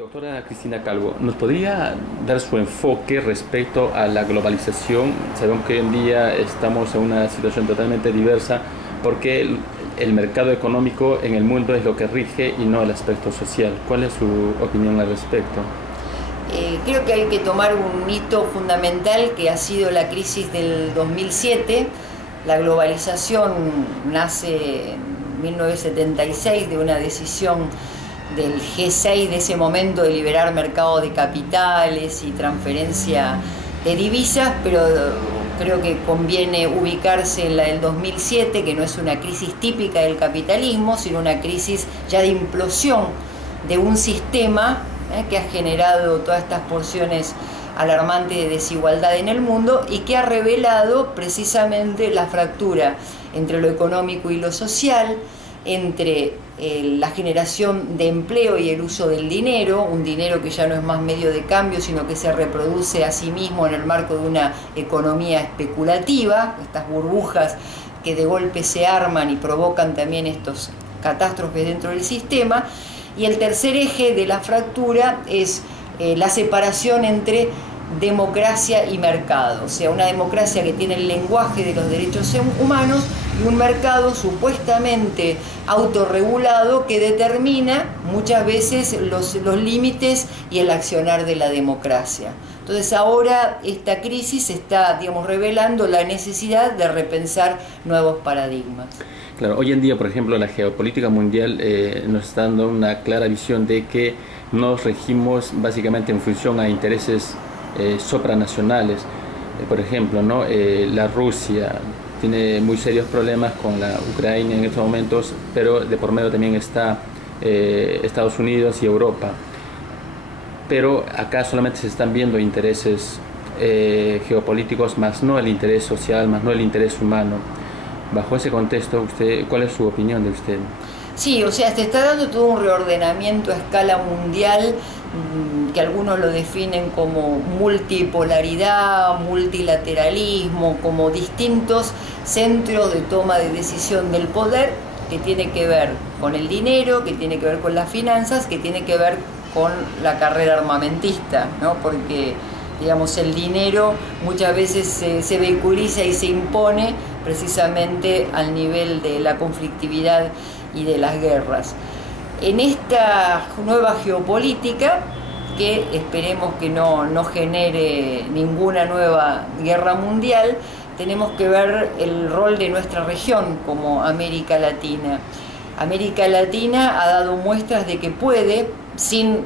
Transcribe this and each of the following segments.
Doctora Cristina Calvo, ¿nos podría dar su enfoque respecto a la globalización? Sabemos que hoy en día estamos en una situación totalmente diversa porque el mercado económico en el mundo es lo que rige y no el aspecto social. ¿Cuál es su opinión al respecto? Creo que hay que tomar un hito fundamental que ha sido la crisis del 2007. La globalización nace en 1976 de una decisión del G6 de ese momento de liberar mercado de capitales y transferencia de divisas, pero creo que conviene ubicarse en la del 2007, que no es una crisis típica del capitalismo, sino una crisis ya de implosión de un sistema que ha generado todas estas porciones alarmantes de desigualdad en el mundo y que ha revelado precisamente la fractura entre lo económico y lo social, entre la generación de empleo y el uso del dinero, un dinero que ya no es más medio de cambio, sino que se reproduce a sí mismo en el marco de una economía especulativa, estas burbujas que de golpe se arman y provocan también estos catástrofes dentro del sistema. Y el tercer eje de la fractura es la separación entre democracia y mercado, o sea, una democracia que tiene el lenguaje de los derechos humanos y un mercado supuestamente autorregulado que determina muchas veces los límites y el accionar de la democracia. Entonces ahora esta crisis está, digamos, revelando la necesidad de repensar nuevos paradigmas. Claro, hoy en día, por ejemplo, la geopolítica mundial nos está dando una clara visión de que nos regimos básicamente en función a intereses supranacionales. Por ejemplo, ¿no? La Rusia tiene muy serios problemas con la Ucrania en estos momentos, pero de por medio también está Estados Unidos y Europa. Pero acá solamente se están viendo intereses geopolíticos, más no el interés social, más no el interés humano. Bajo ese contexto, ¿cuál es su opinión de usted? Sí, o sea, se está dando todo un reordenamiento a escala mundial que algunos lo definen como multipolaridad, multilateralismo, como distintos centros de toma de decisión del poder que tiene que ver con el dinero, que tiene que ver con las finanzas, que tiene que ver con la carrera armamentista, ¿no? Porque, digamos, el dinero muchas veces se vehiculiza y se impone precisamente al nivel de la conflictividad y de las guerras. En esta nueva geopolítica, que esperemos que no genere ninguna nueva guerra mundial, tenemos que ver el rol de nuestra región como América Latina. América Latina ha dado muestras de que puede, sin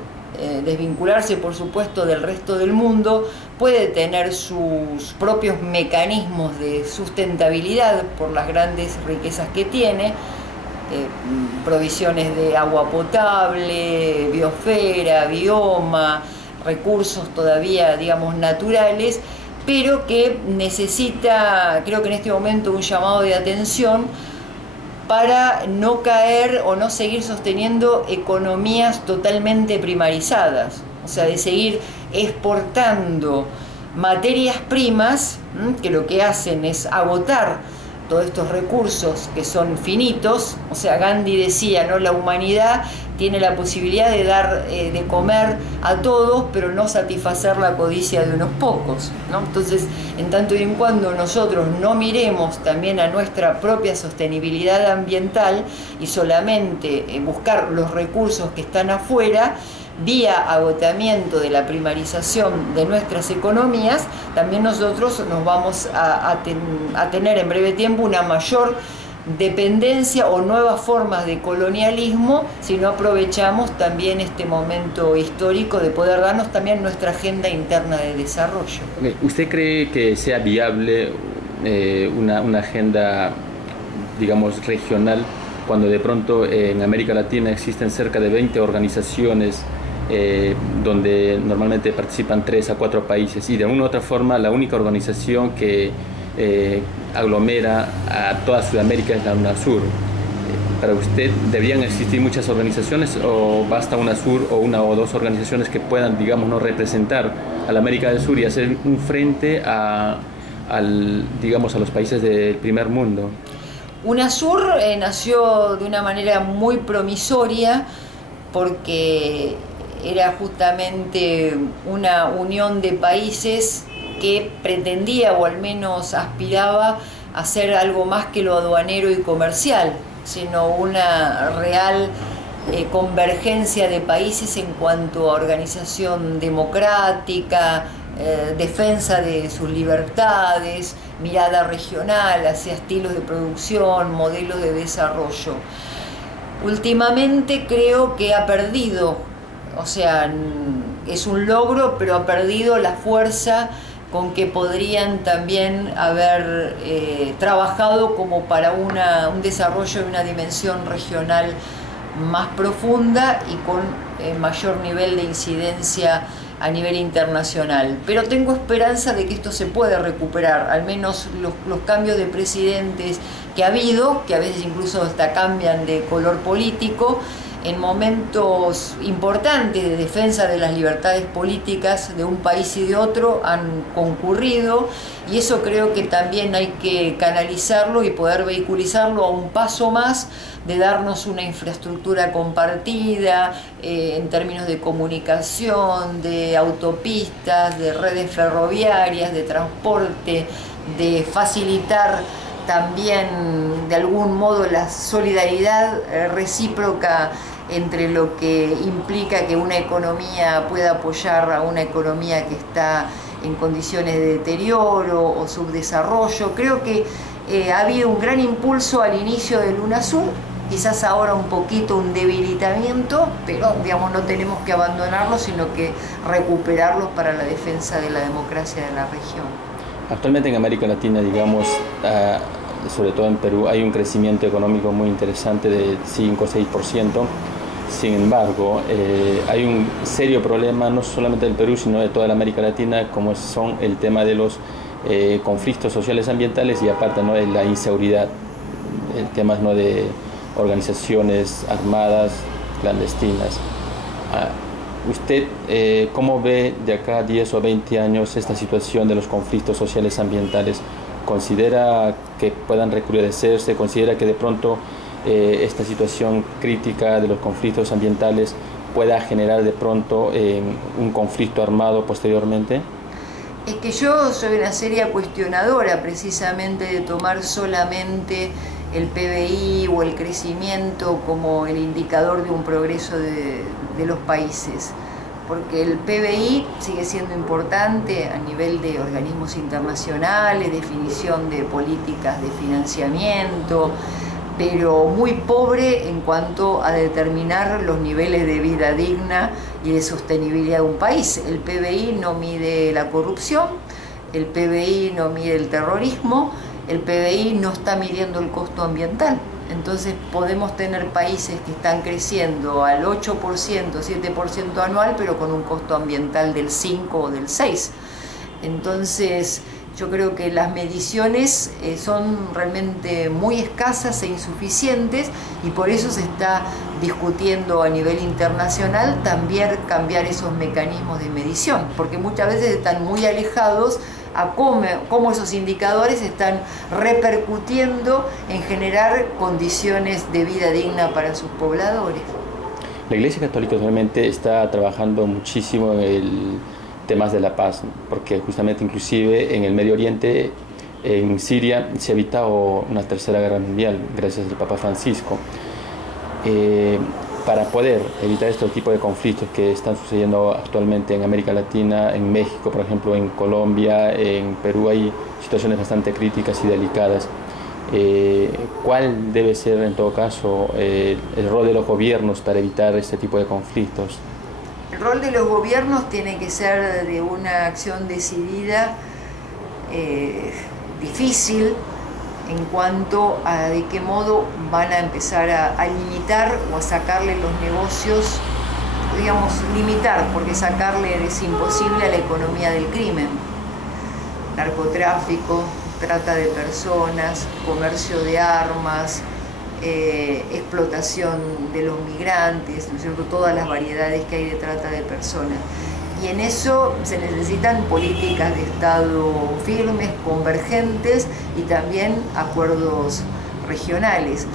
desvincularse por supuesto del resto del mundo, puede tener sus propios mecanismos de sustentabilidad por las grandes riquezas que tiene, provisiones de agua potable, biosfera, bioma, recursos todavía, digamos, naturales, pero que necesita, creo que en este momento, un llamado de atención para no caer o no seguir sosteniendo economías totalmente primarizadas, o sea, de seguir exportando materias primas que lo que hacen es agotar todos estos recursos que son finitos. O sea, Gandhi decía, ¿no? La humanidad tiene la posibilidad de dar de comer a todos, pero no satisfacer la codicia de unos pocos, ¿no? Entonces, en tanto y en cuando nosotros no miremos también a nuestra propia sostenibilidad ambiental y solamente buscar los recursos que están afuera, vía agotamiento de la primarización de nuestras economías, también nosotros nos vamos a tener en breve tiempo una mayor dependencia o nuevas formas de colonialismo si no aprovechamos también este momento histórico de poder darnos también nuestra agenda interna de desarrollo. ¿Usted cree que sea viable una agenda, digamos, regional, cuando de pronto en América Latina existen cerca de 20 organizaciones donde normalmente participan 3 a 4 países y de una u otra forma la única organización que aglomera a toda Sudamérica es la UNASUR? ¿Para usted deberían existir muchas organizaciones o basta UNASUR o una o dos organizaciones que puedan, digamos, no representar a la América del Sur y hacer un frente digamos, a los países del primer mundo? UNASUR nació de una manera muy promisoria porque era justamente una unión de países que pretendía o al menos aspiraba a ser algo más que lo aduanero y comercial, sino una real convergencia de países en cuanto a organización democrática, defensa de sus libertades, mirada regional hacia estilos de producción, modelos de desarrollo. Últimamente creo que ha perdido, o sea, es un logro, pero ha perdido la fuerza con que podrían también haber trabajado como para un desarrollo de una dimensión regional más profunda y con mayor nivel de incidencia a nivel internacional. Pero tengo esperanza de que esto se puede recuperar, al menos los cambios de presidentes que ha habido, que a veces incluso hasta cambian de color político, en momentos importantes de defensa de las libertades políticas de un país y de otro han concurrido, y eso creo que también hay que canalizarlo y poder vehiculizarlo a un paso más de darnos una infraestructura compartida en términos de comunicación, de autopistas, de redes ferroviarias, de transporte, de facilitar también de algún modo la solidaridad recíproca entre lo que implica que una economía pueda apoyar a una economía que está en condiciones de deterioro o subdesarrollo. Creo que ha habido un gran impulso al inicio del UNASUR, quizás ahora un poquito un debilitamiento, pero digamos no tenemos que abandonarlo, sino que recuperarlos para la defensa de la democracia de la región. Actualmente en América Latina, digamos, sobre todo en Perú, hay un crecimiento económico muy interesante de 5 o 6%. Sin embargo, hay un serio problema no solamente del Perú, sino de toda la América Latina, como son el tema de los conflictos sociales ambientales y aparte, ¿no?, de la inseguridad, el tema, ¿no?, de organizaciones armadas clandestinas. ¿Usted cómo ve de acá a 10 o 20 años esta situación de los conflictos sociales ambientales? ¿Considera que puedan recrudecerse? ¿Considera que de pronto esta situación crítica de los conflictos ambientales pueda generar de pronto un conflicto armado posteriormente? Es que yo soy una seria cuestionadora precisamente de tomar solamente el PBI o el crecimiento como el indicador de un progreso de los países, porque el PBI sigue siendo importante a nivel de organismos internacionales, definición de políticas de financiamiento, pero muy pobre en cuanto a determinar los niveles de vida digna y de sostenibilidad de un país. El PBI no mide la corrupción, el PBI no mide el terrorismo, el PBI no está midiendo el costo ambiental. Entonces podemos tener países que están creciendo al 8%, 7% anual, pero con un costo ambiental del 5 o del 6%. Entonces yo creo que las mediciones son realmente muy escasas e insuficientes, y por eso se está discutiendo a nivel internacional también cambiar esos mecanismos de medición, porque muchas veces están muy alejados a cómo esos indicadores están repercutiendo en generar condiciones de vida digna para sus pobladores. La Iglesia Católica realmente está trabajando muchísimo en el temas de la paz, porque justamente inclusive en el Medio Oriente, en Siria, se ha evitado una tercera guerra mundial gracias al Papa Francisco. Para poder evitar este tipo de conflictos que están sucediendo actualmente en América Latina, en México, por ejemplo, en Colombia, en Perú, hay situaciones bastante críticas y delicadas. ¿Cuál debe ser, en todo caso, el rol de los gobiernos para evitar este tipo de conflictos? El rol de los gobiernos tiene que ser de una acción decidida, difícil, en cuanto a de qué modo van a empezar a limitar o a sacarle los negocios, digamos, limitar, porque sacarle es imposible a la economía del crimen. Narcotráfico, trata de personas, comercio de armas, explotación de los migrantes, ¿no es cierto?, todas las variedades que hay de trata de personas. Y en eso se necesitan políticas de Estado firmes, convergentes, y también acuerdos regionales.